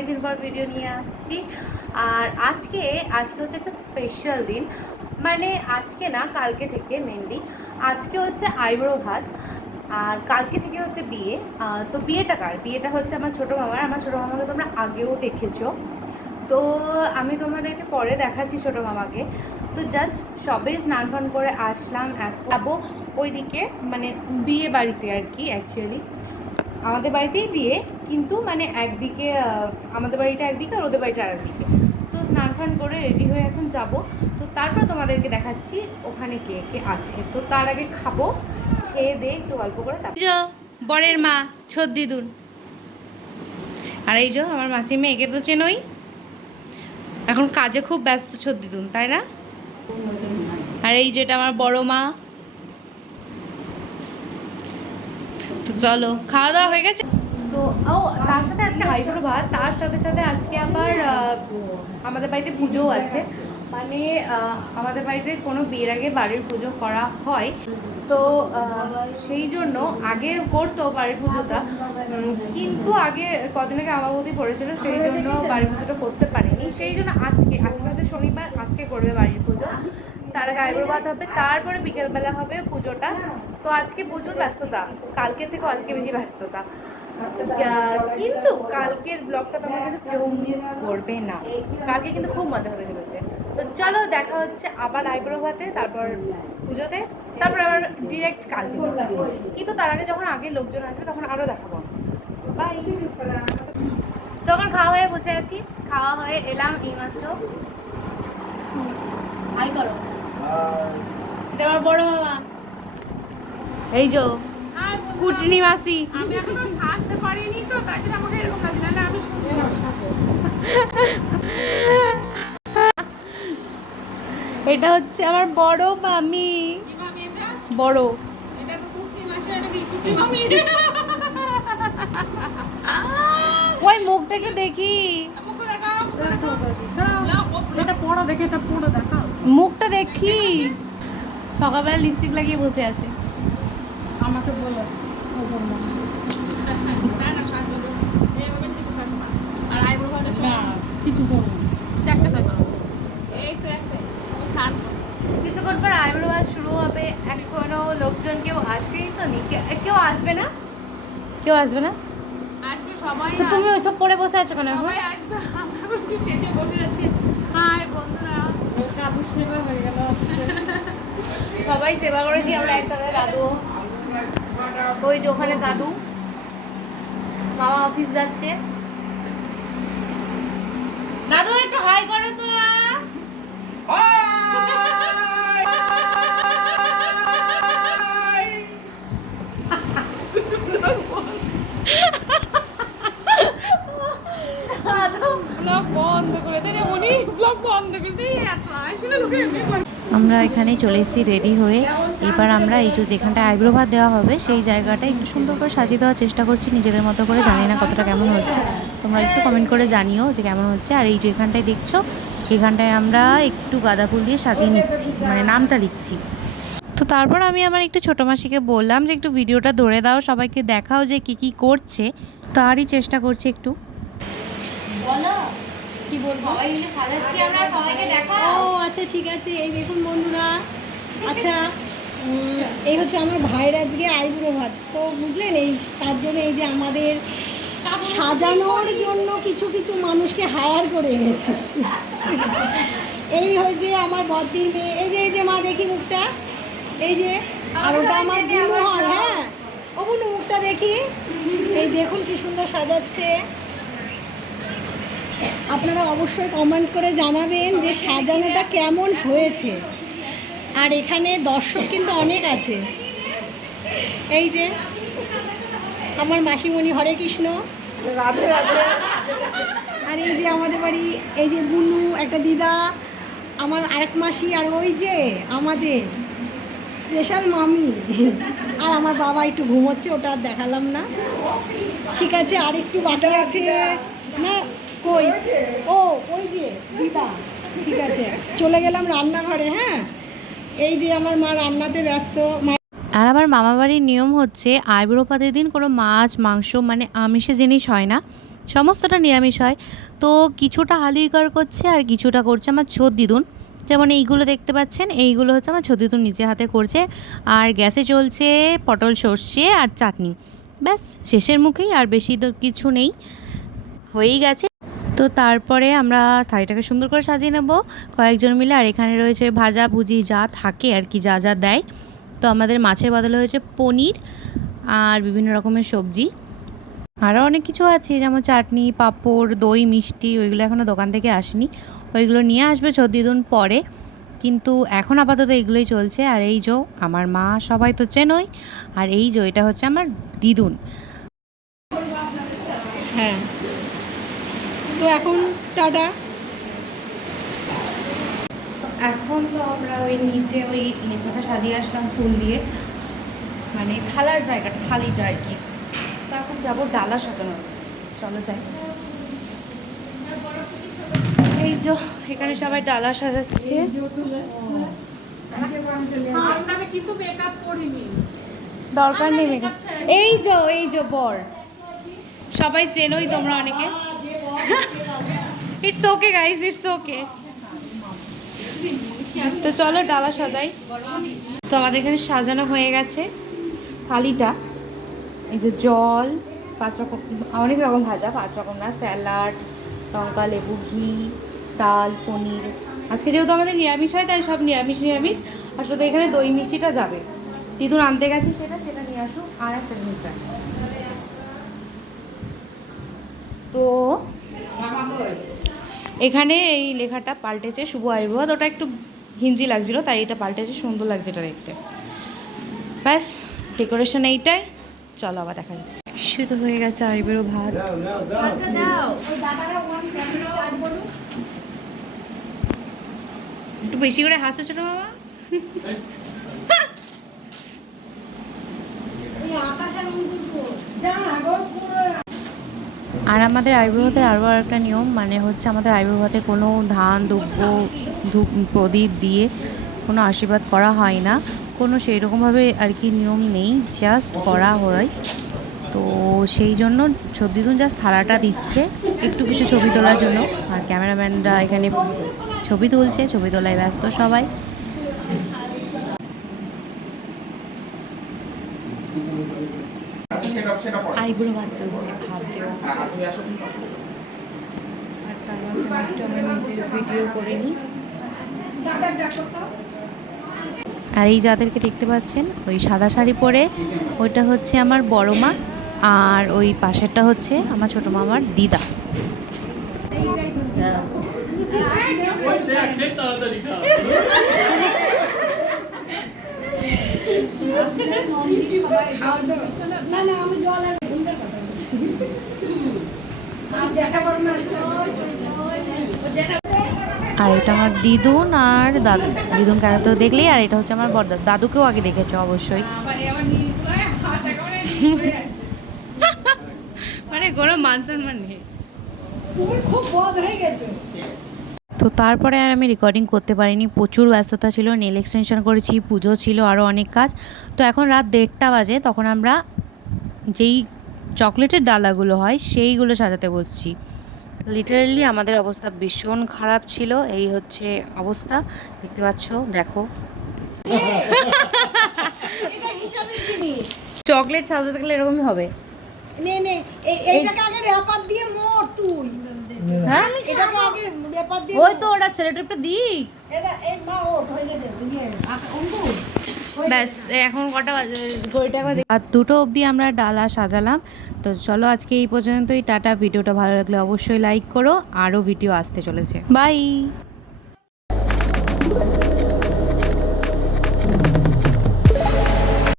অনেকদিন পর ভিডিও নিয়ে আসছি। আর আজকে হচ্ছে একটা স্পেশাল দিন, মানে আজকে না কালকে থেকে মেনলি আজকে হচ্ছে আইব্রো ভাত আর কালকে থেকে হচ্ছে বিয়ে। তো বিয়েটা হচ্ছে আমার ছোটো মামার। আমার ছোটো মামাকে তোমরা আগেও দেখেছো, তো আমি তোমাদেরকে পরে দেখাচ্ছি ছোটো মামাকে। তো জাস্ট সবে স্নান ফান করে আসলাম, এখন যাবো ওইদিকে, মানে বিয়ে বাড়িতে আর কি। অ্যাকচুয়ালি আমাদের বাড়িতেই বিয়ে, কিন্তু মানে একদিকে আমাদের বাড়িটা একদিকে আর ওদের বাড়িটা আরেকদিকে। তো স্নান ফান করে রেডি হয়ে এখন যাব। তো তারপর তোমাদেরকে দেখাচ্ছি ওখানে কে কে আছে। তো তার আগে খাবো, খেয়ে দিয়ে একটু গল্প করে বরের মা ছদ্দিদুন। আর এই যে আমার মাসি মেয়ে, একে তো চেনই, এখন কাজে খুব ব্যস্ত ছদ্দিদুন, তাই না? আর এই যেটা আমার বড় মা। তো চলো, খাওয়া দাওয়া হয়ে গেছে। তো তার সাথে আজকে আইব্রো ভাত, তার সাথে সাথে আজকে আবার আমাদের বাড়িতে পুজোও আছে। মানে আমাদের বাড়িতে কোনো বিয়ের আগে বাড়ির পুজো করা হয়, তো সেই জন্য আগে করতো বাড়ির পুজোটা, কিন্তু আগে কদিন আগে আমাবতী পড়েছিল, সেই জন্য বাড়ির পুজোটা করতে পারিনি। সেই জন্য আজকে হচ্ছে শনিবার, আজকে করবে বাড়ির পুজো। তার আগে আইব্রো ভাত হবে, তারপরে বিকেলবেলা হবে পুজোটা। তো আজকে প্রচুর ব্যস্ততা, কালকে থেকেও আজকে বেশি ব্যস্ততা। কিন্তু কালকের ব্লগটা তোমরা কিন্তু কেউ মিস করবে না, কালকে কিন্তু খুব মজা হতে চলেছে। তো চলো, দেখা হচ্ছে আবার আইব্রো ভাতে, তারপর পুজোতে, তারপর আবার ডিরেক্ট কালকে। কিন্তু তার আগে যখন আগে লোকজন আসবে তখন আরও দেখাবো। বাই। তখন খাওয়া হয়ে বসে আছি, খাওয়া হয়ে এলাম এইমাত্র। হাই করো, এটা আমার বড় মামা, এই যো কুটনি মাসি। আমি এখনো সাজতে পারিনি, তো তাই জন্য আমাকে এরকম লাগছে, নাহলে আমি শুনতে সাজবো। এটা হচ্ছে আমার বড় মামি। কি মামি এটা? বড়। এটা তো কুটনি মাসি, এটা কি কুটনি মামি? ওই মুখটা একটু দেখি, মুখটা দেখাও, এটা পড়ো দেখে, এটা পড়ো দেখাও। মুখটা দেখি। সকালবেলা লিপস্টিক লাগিয়ে বসে আছে। আমাকে বলেছে না না সাজবো, এইভাবে কিছু থাকবে না। আর আইব্রো ভাতের না কিছু করবো, চারটা থাকবে, এই তো একটাই সার। কিছুক্ষণ পর আইব্রো ভাত শুরু হবে। এখনো লোকজন কেউ আসেই তো নি, কেউ আসবে না, কেউ আসবে না। আসবে সবাই। তো তুমি ওইসব পরে বসে আছো কেন এখন? সবাই আসবে, আমরা একটু চেটে বসে যাচ্ছি। হাই বন্ধুরা, কাবু সেবা হয়ে গেল। সবাই সেবা করেছি আমরা একসাথে। দাদু, ওই যে ওখানে দাদু, মামা অফিস যাচ্ছে। দাদু একটু হাই করো তো। ব্লগ বন্ধ করে দে রে, উনি ব্লগ বন্ধ করে দে। এত আসলে লোকে এমনি করে। আমরা এখানে চলে এসেছি রেডি হয়ে। এবার আমরা এই যে যেখানটা আইব্রো ভাত দেওয়া হবে সেই জায়গাটা একটু সুন্দর করে সাজিয়ে দেওয়ার চেষ্টা করছি নিজেদের মতো করে। জানি না কতটা কেমন হচ্ছে, তোমরা একটু কমেন্ট করে জানিও যে কেমন হচ্ছে। আর এই যে এখানটায় দেখছো, এখানটায় আমরা একটু গাঁদা ফুল দিয়ে সাজিয়ে নিচ্ছি, মানে নামটা লিখছি। তো তারপর আমি আমার একটু ছোটো মাসিকে বললাম যে একটু ভিডিওটা ধরে দাও, সবাইকে দেখাও যে কী কী করছে। তারই চেষ্টা করছি একটু। বলো কি বলবো, সবাই মিলে সাজাচ্ছি আমরা, সবাইকে দেখাও। ও আচ্ছা ঠিক আছে, এই দেখুন বন্ধুরা। আচ্ছা এই হচ্ছে আমার ভাইয়ের আজকে আইব্রো ভাত, তো বুঝলেন, এই তার জন্য এই যে আমাদের সাজানোর জন্য কিছু কিছু মানুষকে হায়ার করে এনেছি। এই হয়েছে আমার বদ্দির মেয়ে, এই যে মা দেখি মুখটা, এই যে, আর ওটা আমার বুনু হয়। হ্যাঁ ও বুনু, মুখটা দেখি, এই দেখুন কি সুন্দর সাজাচ্ছে। আপনারা অবশ্যই কমেন্ট করে জানাবেন যে সাজানোটা কেমন হয়েছে। আর এখানে দর্শক কিন্তু অনেক আছে। এই যে আমার মাসিমণি, হরে কৃষ্ণ, রাধে রাধে। আর এই যে আমাদের বাড়ি, এই যে বুনু, একটা দিদা, আমার আরেক মাসি, আর ওই যে আমাদের স্পেশাল মামি। আর আমার বাবা একটু ঘুমোচ্ছে, ওটা আর দেখালাম না। ঠিক আছে, আর একটু বাকি আছে না, কই, ও ওই যে দিদা। ঠিক আছে, চলে গেলাম রান্নাঘরে। হ্যাঁ, এই যে আমার মা রান্নাতে ব্যস্ত। আর আমার মামাবাড়ির নিয়ম হচ্ছে আইব্রো ভাতের দিন কোনো মাছ মাংস মানে আমিষে জিনিস হয় না, সমস্তটা নিরামিষ হয়। তো কিছুটা হালুইকার করছে আর কিছুটা করছে আমার ছোট দিদুন। যেমন এইগুলো দেখতে পাচ্ছেন, এইগুলো হচ্ছে আমার ছোট দিদুন নিজে হাতে করছে। আর গ্যাসে চলছে পটল সর্ষে আর চাটনি। ব্যাস শেষের মুখেই, আর বেশি তো কিছু নেই, হয়েই গেছে। তো তারপরে আমরা থালিটাকে সুন্দর করে সাজিয়ে নেব কয়েকজন মিলে। আর এখানে রয়েছে ভাজা ভুজি যা থাকে আর কি, যা যা দেয়। তো আমাদের মাছের বদলে হয়েছে পনির আর বিভিন্ন রকমের সবজি, আরও অনেক কিছু আছে, যেমন চাটনি, পাঁপড়, দই, মিষ্টি। ওইগুলো এখনও দোকান থেকে আসেনি, ওইগুলো নিয়ে আসবে দিদুন পরে। কিন্তু এখন আপাতত এগুলোই চলছে। আর এই যে আমার মা, সবাই তো চেনই। আর এই যে এটা হচ্ছে আমার দিদুন। হ্যাঁ, তো এখন টাটা। এখন তো আমরা ওই নিচে ওই লেখাটা সাজিয়ে আসলাম ফুল দিয়ে, মানে থালার জায়গাটা, থালিটা আর কি। তো এখন যাবো ডালা সাজানো হচ্ছে, চলো যাই। এই যে এখানে সবাই ডালা সাজাচ্ছে। আমি কিন্তু মেকআপ করিনি। দরকার নেই মেকআপ। এই যে বর, সবাই চেনোই তোমরা অনেকে। It's okay guys, it's okay. তো চলো ডালা সাজাই। তো আমাদের এখানে সাজানো হয়ে গেছে থালিটা। এই যে জল, 5 রকম, অনেক রকম ভাজা, 5 রকম না, স্যালাড, লঙ্কা, লেবু, ঘি, ডাল, পনির। আজকে যেহেতু আমাদের নিরামিষ হয় তাই সব নিরামিষ। আর শুধু এখানে দই মিষ্টিটা যাবে, দিদুন আনতে গেছে, সেটা নিয়ে আসুক। আর একটা জিনিস দেখ, তো এখানে এই লেখাটা পাল্টেছে শুভ আয়ুর্বেদ। ওটা একটু হিন্দি লাগছিল, তাই এটা পাল্টেছে, সুন্দর লাগছে এটা দেখতে। ব্যাস ডেকোরেশন এইটাই। চলো আবার দেখা যাচ্ছে। শুরু হয়ে গেছে আইবুড়ো ভাত। একটু বেশি করে হাসছে ছোট বাবা। আর আমাদের আইবুড়ো ভাতের আরও একটা নিয়ম, মানে হচ্ছে আমাদের আইবুড়ো ভাতে কোনো ধান, দুব্য, ধূপ, প্রদীপ দিয়ে কোনো আশীর্বাদ করা হয় না। কোনো সেই রকমভাবে আর কি নিয়ম নেই, জাস্ট করা হয়। তো সেই জন্য দিদুন জাস্ট থালাটা দিচ্ছে একটু কিছু ছবি তোলার জন্য। আর ক্যামেরাম্যানরা এখানে ছবি তুলছে, ছবি তোলায় ব্যস্ত সবাই। আইবুড়ো ভাত চলছে, ভাত দেওয়া। আর তার মাঝে একটু আমরা নিজের ভিডিও করে নিই। আর এই যাদেরকে দেখতে পাচ্ছেন ওই সাদা শাড়ি পরে, ওইটা হচ্ছে আমার বড় মা। আর ওই পাশেরটা হচ্ছে আমার ছোট মামার দিদা। আর এটা আমার দিদুন আর দাদু। দিদুনকে আগে তো দেখলেই, আর এটা হচ্ছে আমার বড় দাদুকেও আগে দেখেছো অবশ্যই। মানে কোনো মান সম্মান নেই। তো তারপরে আর আমি রেকর্ডিং করতে পারিনি, প্রচুর ব্যস্ততা ছিল, নেল এক্সটেনশন করেছি, পুজো ছিল, আরও অনেক কাজ। তো এখন রাত 1:30 বাজে, তখন আমরা যেই চকলেটের ডালাগুলো হয় সেইগুলো সাজাতে বসছি। লিটারালি আমাদের অবস্থা ভীষণ খারাপ ছিল। এই হচ্ছে অবস্থা, দেখতে পাচ্ছ, দেখো। চকলেট সাজাতে গেলে এরকমই হবে। এইটাকে আগে রেপার দিয়ে মোর তুই। হ্যাঁ, এটাকে আগে রেপার দিয়ে ওই তো ওটা ছেলেটা দিক। এই মা ওঠ হয়ে গেছে অঙ্কুর। ব্যাস এখন কটা বাজে, ঘড়িটা একবার দেখি। আর 2টো অবধি আমরা ডালা সাজালাম। তো চলো আজকে এই পর্যন্তই, টাটা। ভিডিওটা ভালো লাগলে অবশ্যই লাইক করো, আরও ভিডিও আসতে চলেছে। বাই।